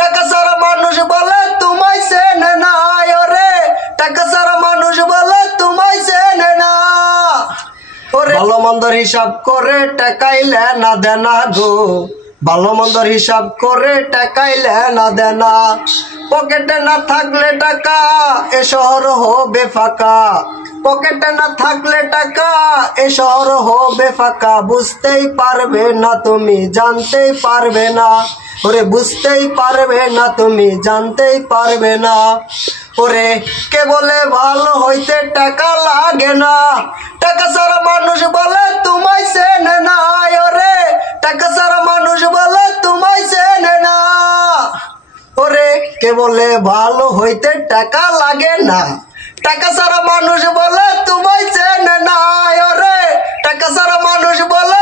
টাকা ছাড়া মানুষ বলে তোমায় চেনে না, ওরে টাকা ছাড়া মানুষ বলে তোমায় চেনে না। ওরে ভালো মন্দর হিসাব করে টাকাইলে না দেনা গো, ভালো মন্দর হিসাব করে টাকাইলে না দেনা। পকেটে না থাকলে টাকা এ শহর হবে ফাঁকা, পকেটে না থাকলে টাকা এ শহর হবে ফাঁকা। বুঝতেই পারবে না তুমি, জানতেই পারবে না, ওরে বুঝতেই পারবে না তুমি, জানতেই পারবে না। ওরে কে বলে ভালো হইতে টাকা লাগে না, টাকা ছাড়া মানুষ বলে তোমায় চেনে না, ওরে টাকা ছাড়া মানুষ বলে তোমায় চেনে না। ওরে কে বলে ভালো হইতে টাকা লাগে না, টাকা ছাড়া মানুষ বলে তোমায় চেনে না, ওরে টাকা ছাড়া মানুষ বলে